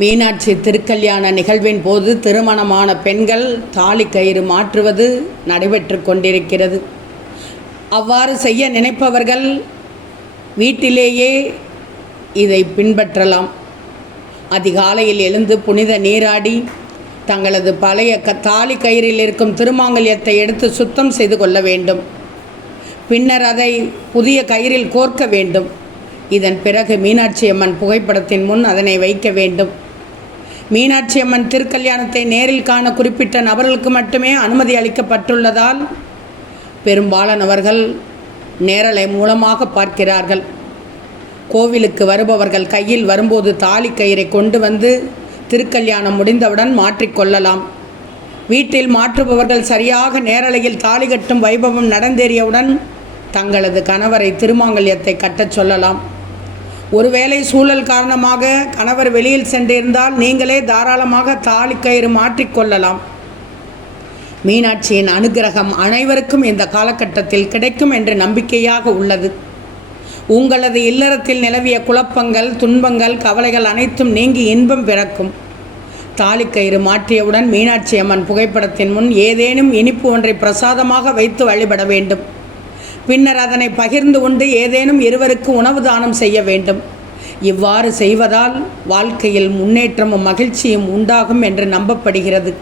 மீனாட்சி திருக்கல்யாண நிகழ்வின் போது திருமணமான பெண்கள் தாலி கயிறு மாற்றுவது நடைபெற்று கொண்டிருக்கிறது. அவ்வாறு செய்ய நினைப்பவர்கள் வீட்டிலேயே இதை பின்பற்றலாம். அதிகாலையில் எழுந்து புனித நீராடி தங்களது பழைய தாலி கயிறில் இருக்கும் திருமாங்கல்யத்தை எடுத்து சுத்தம் செய்து கொள்ள வேண்டும். பின்னர் அதை புதிய கயிறில் கோர்க்க வேண்டும். இதன் பிறகு மீனாட்சி அம்மன் புகைப்படத்தின் முன் அதனை வைக்க வேண்டும். மீனாட்சி அம்மன் திருக்கல்யாணத்தை நேரில் காண குறிப்பிட்ட நபர்களுக்கு மட்டுமே அனுமதி அளிக்கப்பட்டுள்ளதால் பெரும்பாலானவர்கள் நேரலை மூலமாக பார்க்கிறார்கள். கோவிலுக்கு வருபவர்கள் கையில் வரும்போது தாலி கயிறை கொண்டு வந்து திருக்கல்யாணம் முடிந்தவுடன் மாற்றிக்கொள்ளலாம். வீட்டில் மாற்றுபவர்கள் சரியாக நேரலையில் தாலி கட்டும் வைபவம் நடந்தேறியவுடன் தங்களது கணவரை திருமாங்கல்யத்தை கட்டச் சொல்லலாம். ஒருவேளை சூழல் காரணமாக கணவர் வெளியில் சென்றிருந்தால் நீங்களே தாராளமாக தாலி கயிறு மாற்றிக்கொள்ளலாம். மீனாட்சியின் அனுகிரகம் அனைவருக்கும் இந்த காலகட்டத்தில் கிடைக்கும் என்ற நம்பிக்கையாக உள்ளது. உங்களது இல்லறத்தில் நிலவிய குழப்பங்கள், துன்பங்கள், கவலைகள் அனைத்தும் நீங்கி இன்பம் பிறக்கும். தாலி கயிறு மாற்றியவுடன் மீனாட்சி அம்மன் புகைப்படத்தின் முன் ஏதேனும் இனிப்பு ஒன்றை பிரசாதமாக வைத்து வழிபட வேண்டும். பின்னர் அதனை பகிர்ந்து உண்டு ஏதேனும் இருவருக்கு உணவு தானம் செய்ய வேண்டும். இவ்வாறு செய்வதால் வாழ்க்கையில் முன்னேற்றமும் மகிழ்ச்சியும் உண்டாகும் என்று நம்பப்படுகிறது.